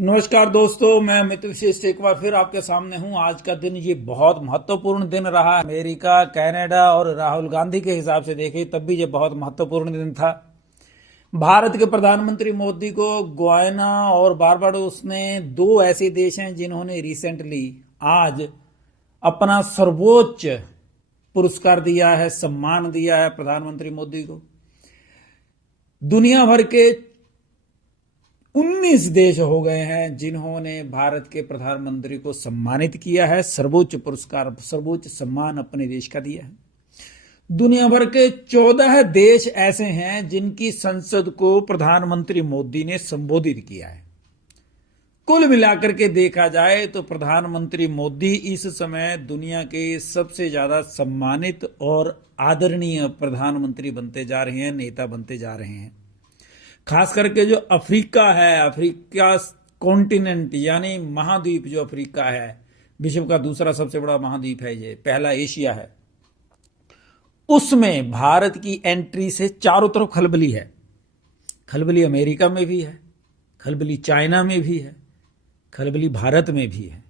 नमस्कार दोस्तों, मैं अमित विशेष एक बार फिर आपके सामने हूं। आज का दिन ये बहुत महत्वपूर्ण दिन रहा। अमेरिका, कनाडा और राहुल गांधी के हिसाब से देखें तब भी ये बहुत महत्वपूर्ण दिन था। भारत के प्रधानमंत्री मोदी को गुयाना और बारबाडोस में दो ऐसे देश हैं जिन्होंने रिसेंटली आज अपना सर्वोच्च पुरस्कार दिया है, सम्मान दिया है प्रधानमंत्री मोदी को। दुनिया भर के 19 देश हो गए हैं जिन्होंने भारत के प्रधानमंत्री को सम्मानित किया है, सर्वोच्च पुरस्कार, सर्वोच्च सम्मान अपने देश का दिया है। दुनिया भर के 14 देश ऐसे हैं जिनकी संसद को प्रधानमंत्री मोदी ने संबोधित किया है। कुल मिलाकर के देखा जाए तो प्रधानमंत्री मोदी इस समय दुनिया के सबसे ज्यादा सम्मानित और आदरणीय प्रधानमंत्री बनते जा रहे हैं, नेता बनते जा रहे हैं। खास करके जो अफ्रीका है, अफ्रीका कॉन्टिनेंट यानी महाद्वीप, जो अफ्रीका है विश्व का दूसरा सबसे बड़ा महाद्वीप है, ये पहला एशिया है, उसमें भारत की एंट्री से चारों तरफ खलबली है। खलबली अमेरिका में भी है, खलबली चाइना में भी है, खलबली भारत में भी है।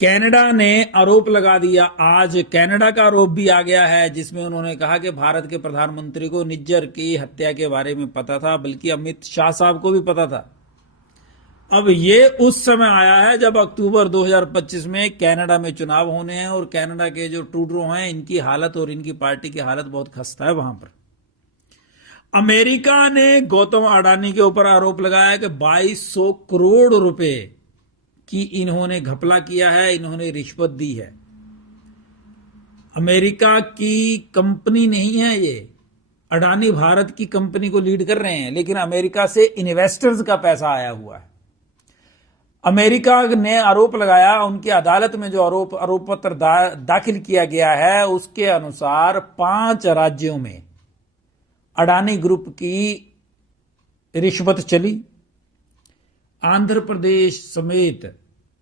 कनाडा ने आरोप लगा दिया, आज कनाडा का आरोप भी आ गया है जिसमें उन्होंने कहा कि भारत के प्रधानमंत्री को निज्जर की हत्या के बारे में पता था, बल्कि अमित शाह साहब को भी पता था। अब ये उस समय आया है जब अक्टूबर 2025 में कनाडा में चुनाव होने हैं और कनाडा के जो ट्रूडो हैं, इनकी हालत और इनकी पार्टी की हालत बहुत खस्ता है वहां पर। अमेरिका ने गौतम अडानी के ऊपर आरोप लगाया कि 2200 करोड़ रुपए कि इन्होंने घपला किया है, इन्होंने रिश्वत दी है। अमेरिका की कंपनी नहीं है ये, अडानी भारत की कंपनी को लीड कर रहे हैं, लेकिन अमेरिका से इन्वेस्टर्स का पैसा आया हुआ है। अमेरिका ने आरोप लगाया, उनकी अदालत में जो आरोप पत्र दाखिल किया गया है उसके अनुसार 5 राज्यों में अडानी ग्रुप की रिश्वत चली। आंध्र प्रदेश समेत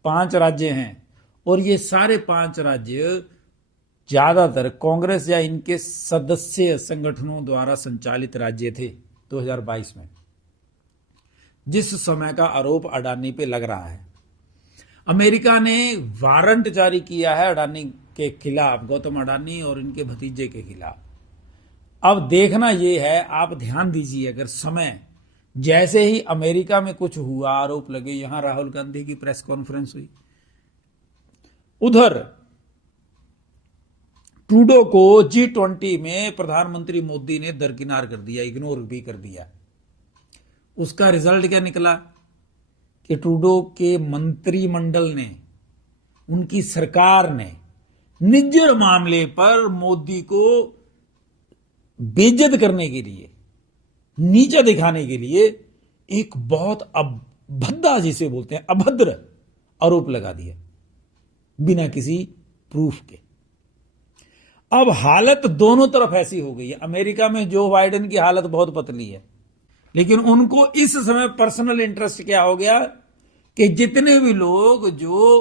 5 राज्य हैं और ये सारे 5 राज्य ज्यादातर कांग्रेस या इनके सदस्य संगठनों द्वारा संचालित राज्य थे 2022 में, जिस समय का आरोप अडानी पे लग रहा है। अमेरिका ने वारंट जारी किया है अडानी के खिलाफ, गौतम अडानी और इनके भतीजे के खिलाफ। अब देखना यह है, आप ध्यान दीजिए, अगर समय जैसे ही अमेरिका में कुछ हुआ, आरोप लगे, यहां राहुल गांधी की प्रेस कॉन्फ्रेंस हुई, उधर ट्रूडो को G20 में प्रधानमंत्री मोदी ने दरकिनार कर दिया, इग्नोर भी कर दिया। उसका रिजल्ट क्या निकला कि ट्रूडो के मंत्रिमंडल ने, उनकी सरकार ने निज्जर मामले पर मोदी को बेइज्जत करने के लिए, नीचा दिखाने के लिए एक बहुत अभद्दा, जिसे बोलते हैं अभद्र, आरोप लगा दिया बिना किसी प्रूफ के। अब हालत दोनों तरफ ऐसी हो गई है। अमेरिका में जो बाइडेन की हालत बहुत पतली है, लेकिन उनको इस समय पर्सनल इंटरेस्ट क्या हो गया कि जितने भी लोग जो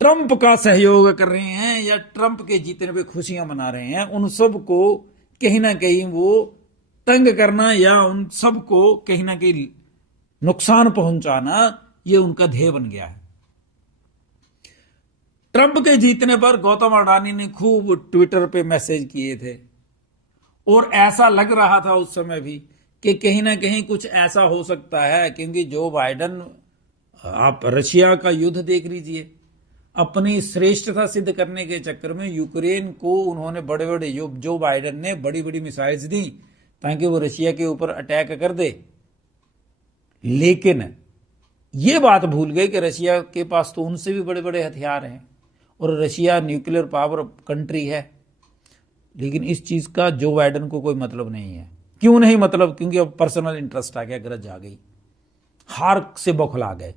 ट्रंप का सहयोग कर रहे हैं या ट्रंप के जीतने पे खुशियां मना रहे हैं, उन सबको कहीं ना कहीं वो तंग करना या उन सबको कहीं ना कहीं नुकसान पहुंचाना, ये उनका ध्येय बन गया है। ट्रंप के जीतने पर गौतम अडानी ने खूब ट्विटर पे मैसेज किए थे और ऐसा लग रहा था उस समय भी कि कहीं ना कहीं कुछ ऐसा हो सकता है, क्योंकि जो बाइडेन, आप रशिया का युद्ध देख लीजिए, अपनी श्रेष्ठता सिद्ध करने के चक्कर में यूक्रेन को उन्होंने बड़े बड़े, जो बाइडेन ने बड़ी बड़ी मिसाइल्स दी ताकि वो रशिया के ऊपर अटैक कर दे, लेकिन ये बात भूल गए कि रशिया के पास तो उनसे भी बड़े बड़े हथियार हैं और रशिया न्यूक्लियर पावर कंट्री है। लेकिन इस चीज का जो बाइडेन को कोई मतलब नहीं है। क्यों नहीं मतलब? क्योंकि अब पर्सनल इंटरेस्ट आ गया, गरज आ गई, हार से बौखला गए।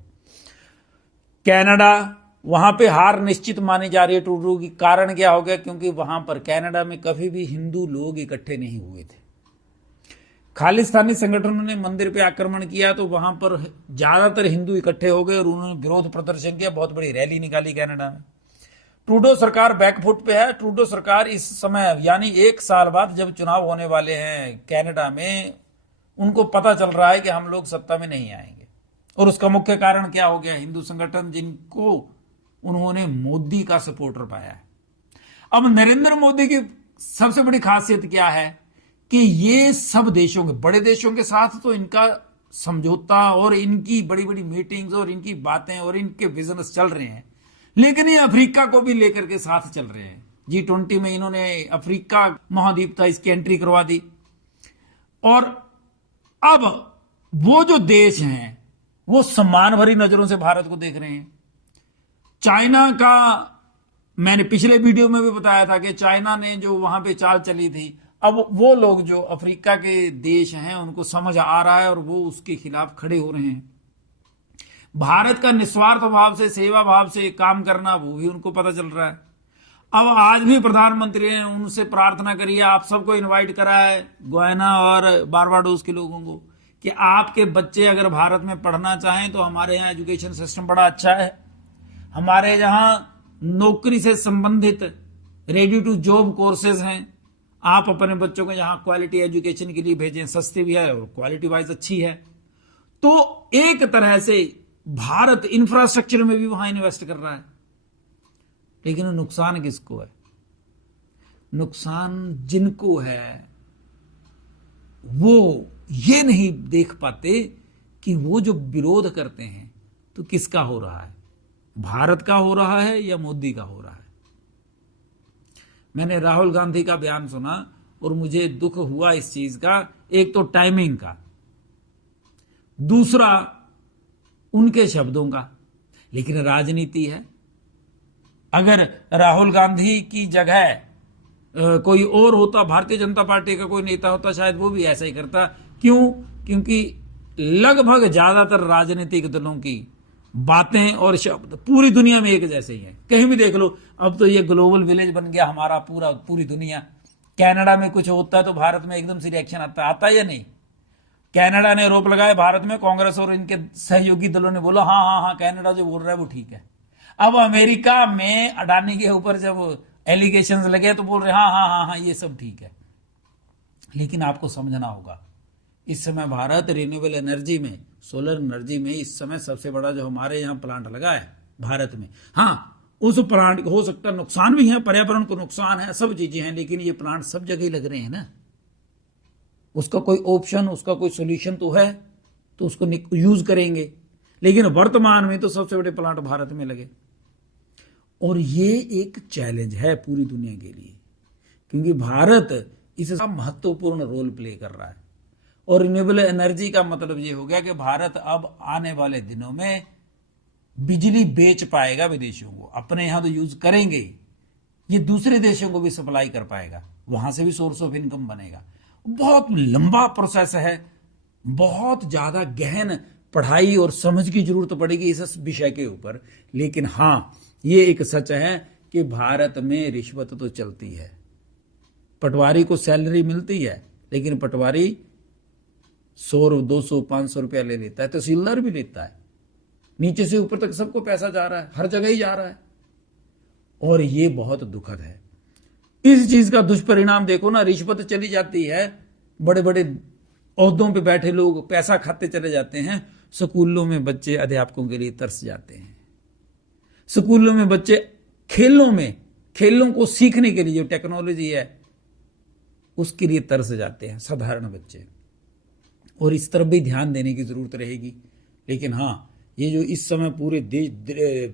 कनाडा, वहां पे हार निश्चित मानी जा रही है ट्रूडो की। कारण क्या हो गया? क्योंकि वहां पर कनाडा में कभी भी हिंदू लोग इकट्ठे नहीं हुए थे। खालिस्तानी संगठनों ने मंदिर पे आक्रमण किया तो वहां पर ज्यादातर हिंदू इकट्ठे हो गए और उन्होंने विरोध प्रदर्शन किया, बहुत बड़ी रैली निकाली कनाडा में। ट्रूडो सरकार बैकफुट पे है। ट्रूडो सरकार इस समय, यानी 1 साल बाद जब चुनाव होने वाले हैं कनाडा में उनको पता चल रहा है कि हम लोग सत्ता में नहीं आएंगे। और उसका मुख्य कारण क्या हो गया? हिंदू संगठन जिनको उन्होंने मोदी का सपोर्टर पाया है। अब नरेंद्र मोदी की सबसे बड़ी खासियत क्या है कि ये सब देशों के, बड़े देशों के साथ तो इनका समझौता और इनकी बड़ी बड़ी मीटिंग्स और इनकी बातें और इनके बिजनेस चल रहे हैं, लेकिन ये अफ्रीका को भी लेकर के साथ चल रहे हैं। G20 में इन्होंने अफ्रीका महाद्वीप था, इसकी एंट्री करवा दी। और अब वो जो देश हैं वो सम्मान भरी नजरों से भारत को देख रहे हैं। चाइना का मैंने पिछले वीडियो में भी बताया था कि चाइना ने जो वहां पे चाल चली थी, अब वो लोग जो अफ्रीका के देश हैं उनको समझ आ रहा है और वो उसके खिलाफ खड़े हो रहे हैं। भारत का निस्वार्थ भाव से, सेवा भाव से काम करना वो भी उनको पता चल रहा है। अब आज भी प्रधानमंत्री ने उनसे प्रार्थना करी है, आप सबको इनवाइट करा है, गुयाना और बारबाडोस के लोगों को, कि आपके बच्चे अगर भारत में पढ़ना चाहें तो हमारे यहाँ एजुकेशन सिस्टम बड़ा अच्छा है। हमारे यहाँ नौकरी से संबंधित रेडी टू जॉब कोर्सेज हैं, आप अपने बच्चों को यहाँ क्वालिटी एजुकेशन के लिए भेजें, सस्ती भी है और क्वालिटी वाइज अच्छी है। तो एक तरह से भारत इंफ्रास्ट्रक्चर में भी वहां इन्वेस्ट कर रहा है। लेकिन नुकसान किसको है? नुकसान जिनको है वो ये नहीं देख पाते कि वो जो विरोध करते हैं तो किसका हो रहा है, भारत का हो रहा है या मोदी का हो रहा है। मैंने राहुल गांधी का बयान सुना और मुझे दुख हुआ इस चीज का, एक तो टाइमिंग का, दूसरा उनके शब्दों का। लेकिन राजनीति है, अगर राहुल गांधी की जगह कोई और होता, भारतीय जनता पार्टी का कोई नेता होता, शायद वो भी ऐसा ही करता। क्यों? क्योंकि लगभग ज्यादातर राजनीतिक दलों की बातें और शब्द पूरी दुनिया में एक जैसे ही हैं। कहीं भी देख लो, अब तो ये ग्लोबल विलेज बन गया हमारा पूरी दुनिया। कनाडा में कुछ होता है तो भारत में एकदम से रिएक्शन आता है या नहीं? कनाडा ने आरोप लगाया भारत में, कांग्रेस और इनके सहयोगी दलों ने बोला हाँ हाँ हाँ कनाडा जो बोल रहा है वो ठीक है। अब अमेरिका में अडानी के ऊपर जब एलिगेशंस लगे तो बोल रहे हाँ हाँ हाँ हाँ ये सब ठीक है। लेकिन आपको समझना होगा, इस समय भारत रिन्यूएबल एनर्जी में, सोलर एनर्जी में इस समय सबसे बड़ा जो हमारे यहाँ प्लांट लगा है भारत में, हाँ उस प्लांट हो सकता है नुकसान भी है, पर्यावरण को नुकसान है, सब चीजें हैं, लेकिन ये प्लांट सब जगह ही लग रहे हैं ना। उसका कोई ऑप्शन, उसका कोई सोल्यूशन तो है, तो उसको यूज करेंगे। लेकिन वर्तमान में तो सबसे बड़े प्लांट भारत में लगे और ये एक चैलेंज है पूरी दुनिया के लिए, क्योंकि भारत इसका महत्वपूर्ण रोल प्ले कर रहा है। और रिन्यूएबल एनर्जी का मतलब ये हो गया कि भारत अब आने वाले दिनों में बिजली बेच पाएगा विदेशियों को, अपने यहां तो यूज करेंगे, ये दूसरे देशों को भी सप्लाई कर पाएगा, वहां से भी सोर्स ऑफ इनकम बनेगा। बहुत लंबा प्रोसेस है, बहुत ज्यादा गहन पढ़ाई और समझ की जरूरत पड़ेगी इस विषय के ऊपर। लेकिन हां ये एक सच है कि भारत में रिश्वत तो चलती है। पटवारी को सैलरी मिलती है, लेकिन पटवारी 100, 200, 500 रुपया ले लेता है, तहसीलदार भी लेता है, नीचे से ऊपर तक सबको पैसा जा रहा है, हर जगह ही जा रहा है। और ये बहुत दुखद है। इस चीज का दुष्परिणाम देखो ना, रिश्वत चली जाती है, बड़े बड़े ओहदों पे बैठे लोग पैसा खाते चले जाते हैं, स्कूलों में बच्चे अध्यापकों के लिए तरस जाते हैं। स्कूलों में बच्चे खेलों को सीखने के लिए जो टेक्नोलॉजी है उसके लिए तरस जाते हैं साधारण बच्चे। और इस तरफ भी ध्यान देने की जरूरत रहेगी। लेकिन हाँ, ये जो इस समय पूरे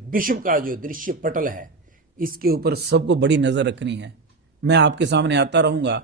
विश्व का जो दृश्य पटल है, इसके ऊपर सबको बड़ी नजर रखनी है। मैं आपके सामने आता रहूंगा